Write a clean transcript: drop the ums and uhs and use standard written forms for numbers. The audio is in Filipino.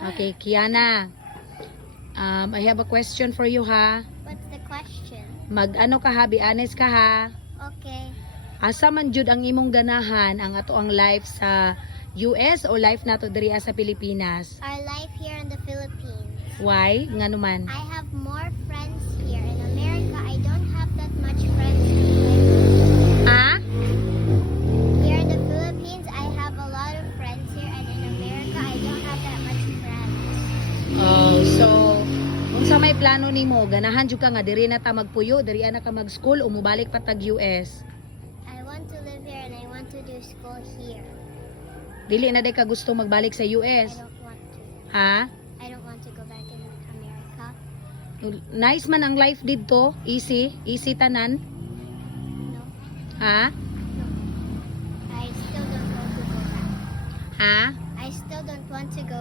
Okay, Kiana. I have a question for you ha. What's the question? Mag-ano ka ha, be honest ka ha. Okay. Asa man jud ang imong ganahan ang ato ang life sa US o life nato diri sa Pilipinas? Our life here in the Philippines. Why? Ngano man? I have more friends here. In America, I don't have that much friends here. Ah? Here in the Philippines, I have a lot of friends here. And in America, I don't have that much friends. Oh, so unsa may plano nimo? Ganahan jud ka nga diri na ta magpuyo, diri na ka mag-school o mobalik pa tag US? I want to live here and I want to do school here. Dili na day ka gusto magbalik sa I US? don't want to. Ha? I don't want to go back in America. Nice man ang life dito, easy, easy tanan. No. Ha? No. I still don't want to go back. Ha? I still don't want to go